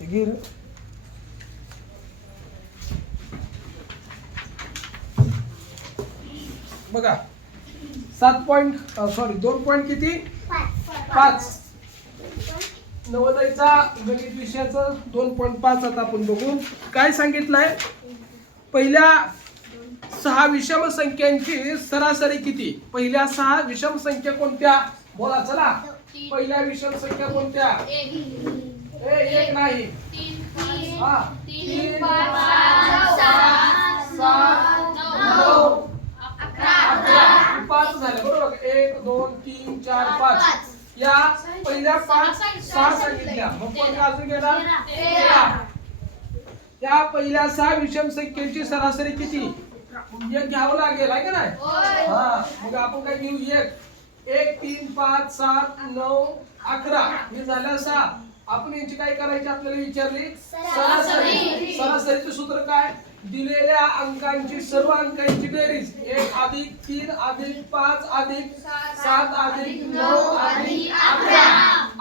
ते. बघा सात पॉईंट सॉरी दोन पॉईंट किती? पाच. नवोदयचा गणित विषयाचं दोन पॉईंट पाच आता आपण बघू. काय सांगितलंय? पहिल्या सहा विषम संख्यांची सरासरी किती? पहिल्या सहा विषम संख्या कोणत्या? बोला चला. पहिल्या विषम संख्या कोणत्या? एक नाही. तीन पाच झाले बरोबर? एक दोन तीन चार पाच. या पहिल्या पाच सहा सांगितल्या. मग कोणत्या अजून घेणार? तेरा. या पहिल्या सहा विषम संख्येची सरासरी किती? एक घ्यावं लागेल आहे का नाही? हा. मग आपण काय घेऊ? एक. एक तीन पाच सात नऊ अकरा. हे झाल्या सहा. आपण यांची काय करायची आपल्याला विचारली? सरासरी. सरासरीचे सूत्र काय? दिलेल्या अंकांची सर्व अंकांची बेरीज. एक अधिक तीन अधिक पाच अधिक सात अधिक नऊ अधिक अकरा.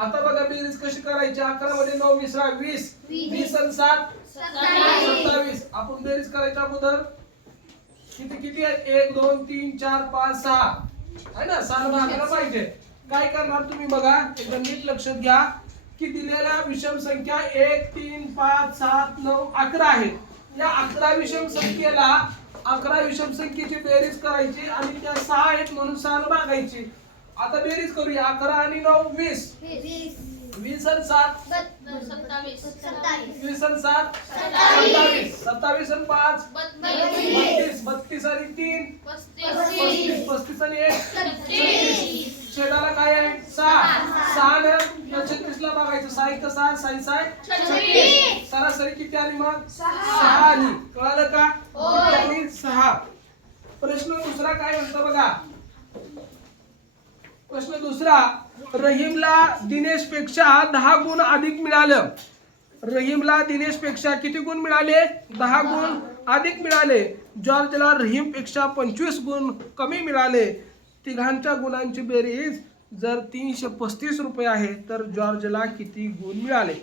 आता बघा बेरीज कशी करायची? अकरा मध्ये नऊ मिसळा वीस. वीस. आणि सात? सत्तावीस. आपण बेरीज करायच्या अगोदर. किती किती आहेत? एक दोन तीन चार पाच सहा. आहे ना? सहा भागायला पाहिजे. काय करणार तुम्ही बघा? एकदम नीट लक्षात घ्या. की दिलेल्या विषम संख्या एक तीन पाच सात नऊ अकरा आहेत या अकरा विषम संख्येला अकरा विषम संख्येची बेरीज करायची आणि त्या सहा आहेत म्हणून सहा भागायची. आता बेरीज करूया. अकरा आणि नऊ वीस. वीस. आणि सात. वीस आणि सात. सत्तावीस. सत्तावीस. आणि पाच. बत्तीस. बत्तीस. आणि तीन. पस्तीस. पस्तीस. आणि एक. छेदाला काय आहे? सहा. सहा. ने छत्तीसला बघायचं? सहा एक तर सहा साई साय. छत्तीस सरासरी किती आली मग? सहा. आली. कळालं का? सहा. प्रश्न दुसरा काय म्हणतो बघा? प्रश्न दुसरा रहीमला दिनेशपेक्षा दहा गुण अधिक मिळालं. रहीमला दिनेशपेक्षा किती गुण मिळाले? दहा गुण अधिक मिळाले. जॉर्जला रहीमपेक्षा पंचवीस गुण कमी मिळाले. तिघांच्या गुणांची बेरीज जर तीनशे पस्तीस रुपये आहे तर जॉर्जला किती गुण मिळाले?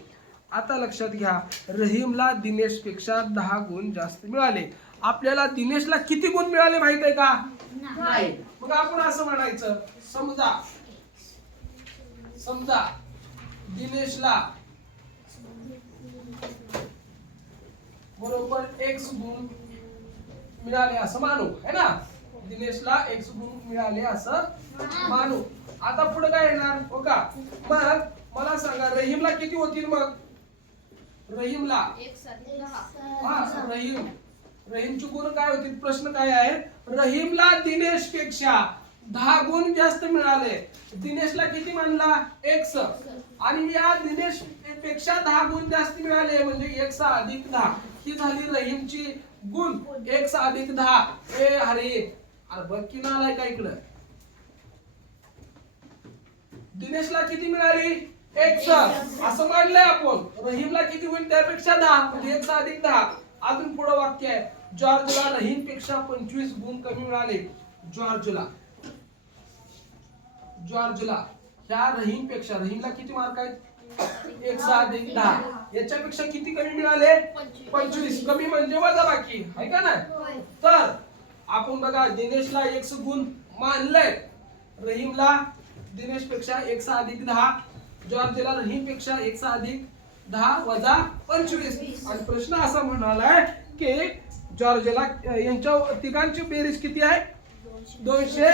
आता लक्षात घ्या रहीमला दिनेशपेक्षा दहा गुण जास्त मिळाले. आपल्याला दिनेशला किती गुण मिळाले माहीत आहे का? नाही. मग आपण असं म्हणायचं समजा समजा दिनेशला बरोबर एक्स गुण मिळाले असं मानू है ना? दिनेशला एक्स गुण मिळाले असं मानू. आता पुढे काय येणार? हो का? मग मला सांगा रहीमला किती होतील मग? रहीमला? हा रहीम. रहीमचे गुण काय होतील? प्रश्न काय आहे? रहीमला दिनेशपेक्षा दहा गुण जास्त मिळाले. दिनेशला किती मानला? एक्स आणि या दिनेशपेक्षा दहा गुण जास्त मिळाले म्हणजे एक्स अधिक दहा. ही झाली रहीमची गुण. एक्स अधिक दहा. ए अरे अरे बघ की नालाय का इकडं? दिनेशला किती मिळाली? एक्स असं मानलंय आपण. रहीमला किती होईल त्यापेक्षा दहा. म्हणजे एक्स अधिक दहा. अजून पुढे वाक्य आहे. जॉर्जला रहीमपेक्षा पंचवीस गुण कमी मिळाले. जॉर्जला. जॉर्जला. ह्या रहीमपेक्षा रहीमला किती मार्क आहेत? एक सहा अधिक दहा. याच्यापेक्षा किती कमी मिळाले? पंचवीस. कमी म्हणजे वजा बाकी. आहे का नाही? तर आपण बघा दिनेशला एक गुण मानलंय. रहीमला दिनेशपेक्षा एक सहा अधिक दहा. जॉर्जेला रहीमपेक्षा एक सहा अधिक दहा वजा पंचवीस. आणि प्रश्न असा म्हणालाय की जॉर्जेला यांच्या तिघांची बेरीज किती आहे? दोनशे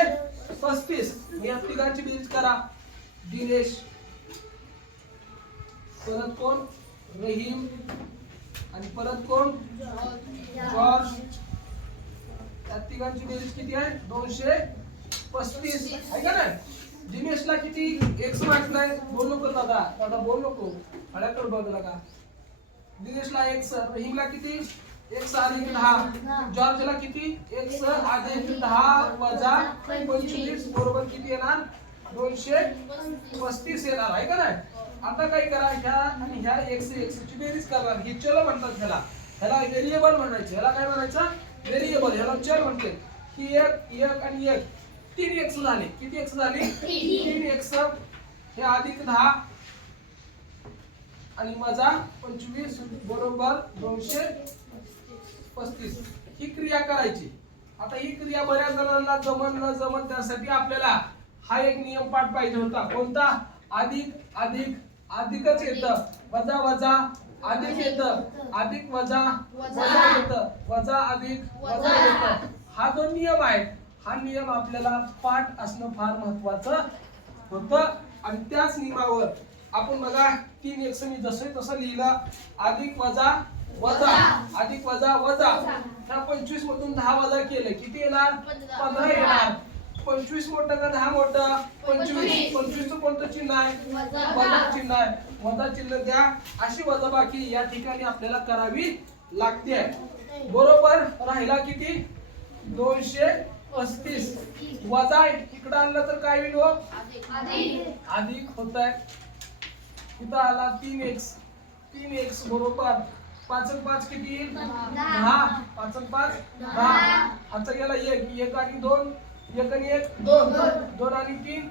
पस्तीस. या तिघांची बेरीज करा. दिनेश परत कोण? रहीम. आणि परत कोण? जॉर्ज. त्या तिघांची बेरीज किती आहे? दोनशे पस्तीस. आहे का नाही? दिनेशला किती? एक्स मार्कलाय बोल नको दादा. दादा बोल नको. हळ्याकडे बघ का? दिनेशला एक्स रहीमला किती? एक्स अधिक दहा. जॉर्जला किती? एक्स अधिक दहा वजा पंचवीस. बरोबर किती येणार? दोनशे पस्तीस येणार. आहे का नाही? आता काय करा ह्या आणि ह्या एक्स एक्स ची बेरीज करणार. ही चल म्हणतात ह्याला. ह्याला व्हेरिएबल म्हणायचे. ह्याला काय म्हणायचं? व्हेरिएबल ह्याला चल म्हणते ही एक एक आणि एक तीन एक्स झाले. किती एक्स झाले? तीन एक्स हे अधिक दहा. आणि वजा पंचवीस बरोबर दोनशे पस्तीस. ही क्रिया करायची. आता ही क्रिया बऱ्याच जणांना जमन न जमन त्यासाठी आपल्याला हा एक नियम पाठ पाहिजे होता. कोणता? अधिक अधिक अधिकच येतं. वजा वजा अधिक येत. अधिक वजा. वजा. येत. वजा अधिक. वजा. येत. हा जो नियम आहे हा नियम आपल्याला पाठ असणं फार महत्वाचं होतं. आणि त्याच नियमावर आपण बघा तीन एक मी जसं तसं लिहिलं. अधिक वजा वजा. अधिक वजा वजा. ह्या पंचवीस मधून दहा वजा केलं. किती येणार? पंधरा येणार. पंचवीस मोठं का दहा मोठं? पंचवीस. पंचवीस. कोणतं चिन्ह आहे? वजा चिन्ह आहे. वजा चिन्ह द्या. अशी वजाबाकी या ठिकाणी आपल्याला करावी लागते. बरोबर राहिला किती? दोनशे पस्तीस. वजा इकडं आणलं तर काय होईल हो? अधिक होत आहे इथं आला तीन एक्स तीन एक्स बरोबर. पाच पाच किती दहा. पाच पाच दहा. हाचा गेला एक. एक आणि दोन. एक आणि एक. दोन दोन. आणि तीन.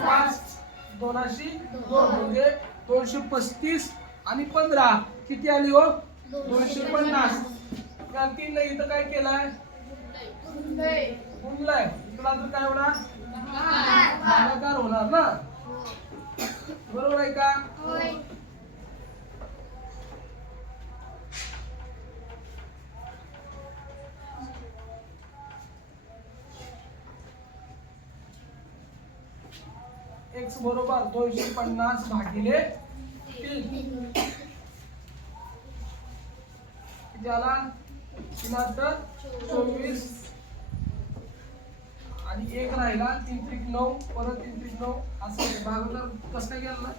पाच. दोनाशी दोन म्हणजे दोनशे पस्तीस आणि पंधरा. किती आली हो? दोनशे पन्नास. तीन नाही इथं काय केलंय? गुणलंय इकडं तर काय होणार? भागाकार होणार ना? बरोबर आहे का? एक्स बरोबर दोनशे पन्नास भागिले तीन. किती आला चोवीस. आणि एक राहिला तीन त्रिक नऊ परत तीन त्रिक नऊ. असं भागाकार कसं काय गेलं?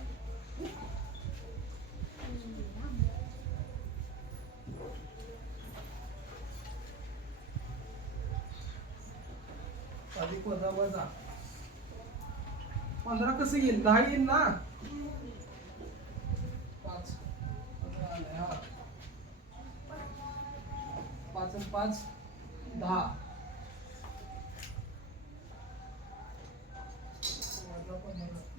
अधिक वजा वजा. पंधरा कसं येईल? दहा येईल ना? पाच. पंधरा पाच पाच दहा. पंधरा.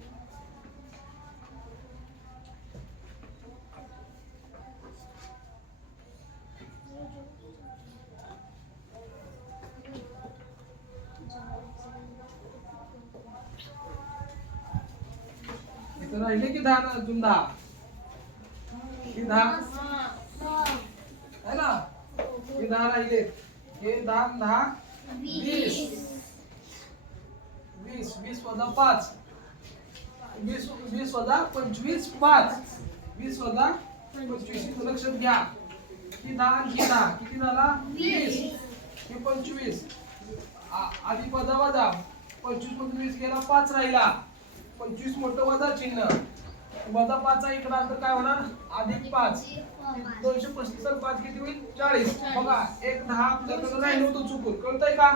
तर राहिले की दहा ना अजून दहा? ही दहा? है ना? हे दहा राहिले. हे दहा दहा? वीस. वीस वीस वजा पाच. वीस वीस वजा पंचवीस पाच. वीस वजा पंचवीस लक्षात घ्या. ही दहा आणि ही दहा. किती झाला? वीस. हे पंचवीस. आधी वजा वजा पंचवीस मधून वीस गेला पाच राहिला. पंचवीस मोठं वजा चिन्ह. वजा पाच आहे इकडं तर काय होणार? अधिक पाच. दोनशे पस्तीस पाच किती होईल? चाळीस. बघा एक दहा राहिलं होतं चुकून. कळतंय का?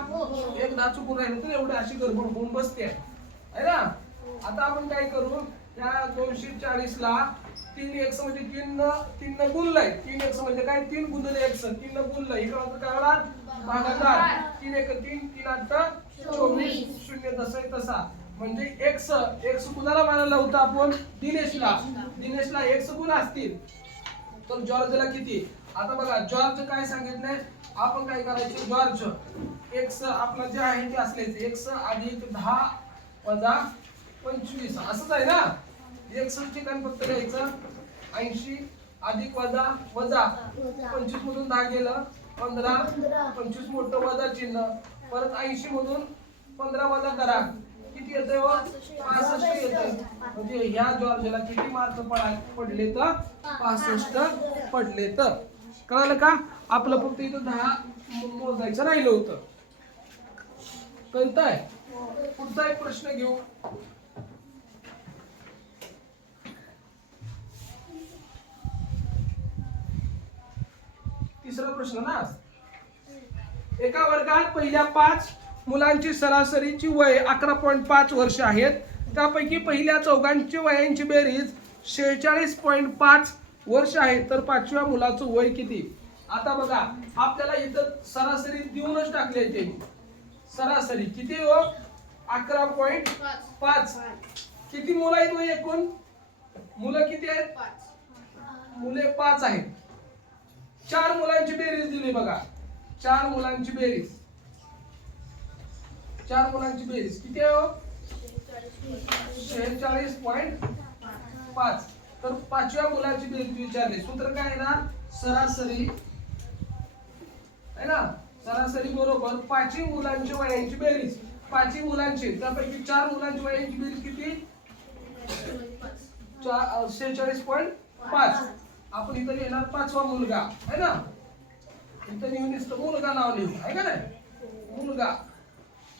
एक दहा चुकून राहिलं तर एवढी अशी गडबड होऊन बसते. आहे ना? आता आपण काय करू? त्या दोनशे चाळीस ला तीन एक्स म्हणजे तीन न तीन न गुणलंय तीन एक्स म्हणजे काय? तीन गुणले एक्स तीन न गुणलंय इकडं काय होणार? भागाकार. तीन एक तीन तीन आठ चोवीस. शून्य तसा तसा. म्हणजे एक्स एक्स कुणाला म्हणाला होता आपण दिनेशला. दिनेशला एक्स गुण असतील. तर जॉर्जला किती? आता बघा जॉर्ज काय सांगितलंय? आपण काय करायचं? जॉर्ज एक्स आपलं जे आहे ते असलेच एक्स अधिक दहा वजा पंचवीस. असंच आहे ना? एक्स ठिकाण फक्त घ्यायचं ऐंशी अधिक वजा वजा. पंचवीस मधून दहा गेलं. पंधरा. पंचवीस मोठं वजा चिन्ह. परत ऐंशी मधून पंधरा वजा करा. किती येत आहे हो? पासष्ट येतंय. म्हणजे ह्या जॉर्जला किती मार्क पडाय पडले तर? पासष्ट पडले तर. कळालं का? आपलं फक्त इथं दहा मोजायचं राहिलं होतं. कळतंय? पुढचा एक प्रश्न घेऊ. तिसरा प्रश्न ना? एका वर्गात पहिल्या पाच मुलांची सरासरीची वय अकरा पॉईंट पाच वर्ष आहेत. त्यापैकी पहिल्या चौघांची वयांची बेरीज शेहेचाळीस पॉईंट पाच वर्ष आहे. तर पाचव्या मुलाचं वय किती? आता बघा आपल्याला इथं सरासरी देऊनच टाकले ते. सरासरी किती हो? अकरा पॉईंट पाच. किती मुलं आहेत वय एकूण? मुलं किती आहेत? मुले पाच आहेत. चार मुलांची बेरीज दिली बघा. चार मुलांची बेरीज. चार मुलांची बेरीज. किती आहे हो? शेहेचाळीस पॉईंट पाच. तर पाचव्या मुलाची बेरीज विचारली. सूत्र काय आहे ना? सरासरी. आहे ना? सरासरी बरोबर पाचही मुलांची वयांची बेरीज. पाचही मुलांची. त्यापैकी चार मुलांची वयांची बेरीज किती? शेहेचाळीस पॉईंट पाच. आपण इथं लिहिणार पाचवा मुलगा. आहे ना? इथं लिहून मुलगा नाव लिहू. आहे का नाही? मुलगा.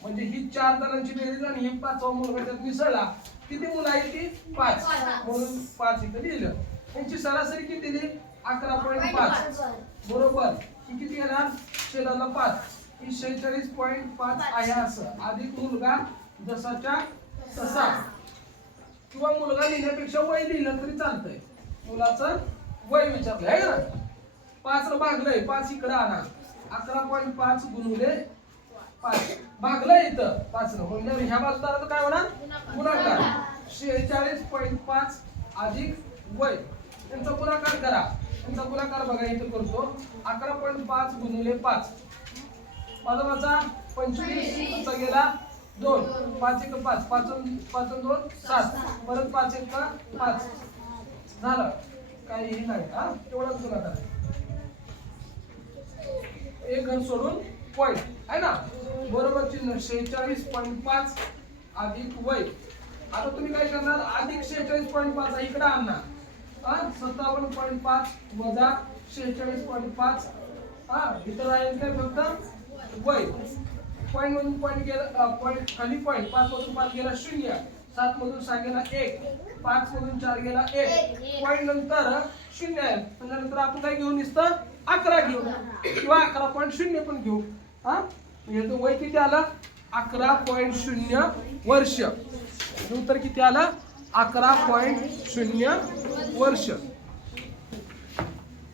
म्हणजे ही चार जणांची बेरीज आणि ही पाचवा मुलगा त्यात मिसळला किती मुलं आहेत ती पाच. म्हणून पाच इथं लिहिलं. यांची सरासरी किती दिली? अकरा पॉईंट पाच. बरोबर. ही किती येणार? शेदाला पाच. ही शेहेचाळीस पॉईंट पाच आहे असं. अधिक मुलगा जसाच्या तसा. किंवा मुलगा लिहिण्यापेक्षा वय लिहिलं तरी चालतंय. मुलाचं वय विचारलं. आहे ना पाच भागलंय. पाच इकडं आणा अकरा पॉईंट पाच गुणुले पाच भागलंय इथं. पाच म्हणजे ह्या बाजूला तर काय होणार? गुणाकार. शेहेचाळीस पॉईंट पाच अधिक वय. त्यांचा गुणाकार करा. त्यांचा गुणाकार बघा इथं करतो. अकरा पॉईंट पाच गुणिले पाच. माझा माझा पंचवीस. गेला दोन. पाच एक पाच. पाच पाच दोन सात. परत पाच एक पाच. झालं. काहीही नाही. हा? तेवढाच गुणाकार. एक घर सोडून पॉईंट आहे ना? बरोबर चिन्ह शेहेचाळीस पॉईंट पाच अधिक वय. आता तुम्ही काय करणार? अधिक शेहेचाळीस पॉईंट पाच इकडे आणणार. हा सत्तावन्न पॉईंट पाच वजा शेहेचाळीस पॉईंट पाच. हा इथं राहील काय फक्त? वय. पॉईंट मधून पॉईंट गेला पॉईंट खाली पॉईंट पाच मधून पाच गेला शून्य. सात मधून सहा गेला एक. पाच मधून चार गेला एक. पॉईंट नंतर शून्य आहे. म्हणजे नंतर आपण काय घेऊन दिसतं अकरा घेऊ. किंवा अकरा पॉईंट शून्य पण घेऊ. हा? याचं वय किती आलं? अकरा पॉईंट शून्य वर्ष. उत्तर किती आलं? अकरा पॉईंट शून्य वर्ष.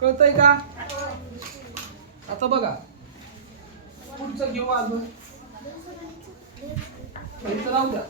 कळतंय का? आता बघा. पुढचं घेऊ अजून. राहू द्या.